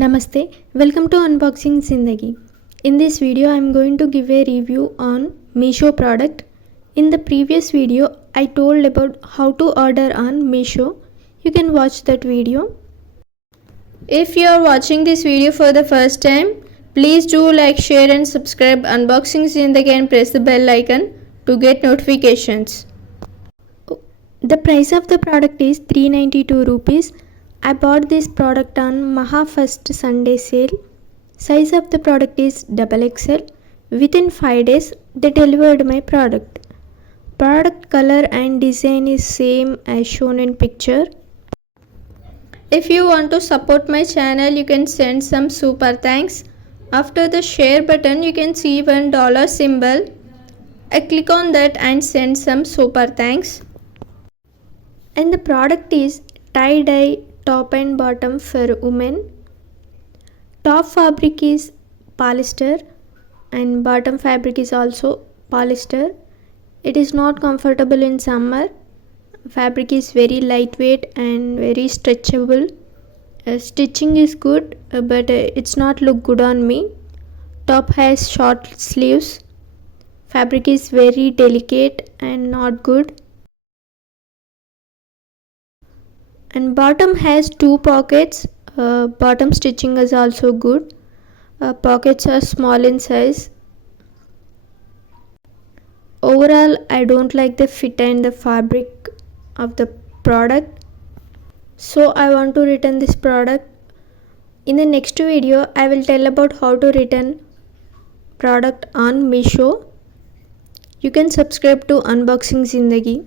Namaste, welcome to Unboxing Zindagi. In this video I am going to give a review on Meesho product. In the previous video I told about how to order on Meesho. You can watch that video. If you are watching this video for the first time, please do like, share and subscribe Unboxing Zindagi and press the bell icon to get notifications. The price of the product is 392 rupees. I bought this product on Maha First Sunday sale. Size of the product is XXL. Within 5 days they delivered my product. Product color and design is same as shown in picture. If you want to support my channel, you can send some super thanks. After the share button you can see $1 symbol. I click on that and send some super thanks. And the product is tie-dye top and bottom for women. Top fabric is polyester and bottom fabric is also polyester. It is not comfortable in summer. Fabric is very lightweight and very stretchable. Stitching is good, but it's not look good on me. Top has short sleeves. Fabric is very delicate and not good. And bottom has 2 pockets. Bottom stitching is also good. Pockets are small in size. Overall I don't like the fit and the fabric of the product, so I want to return this product. In the next video I will tell about how to return product on Meesho. You can subscribe to Unboxing Zindagi.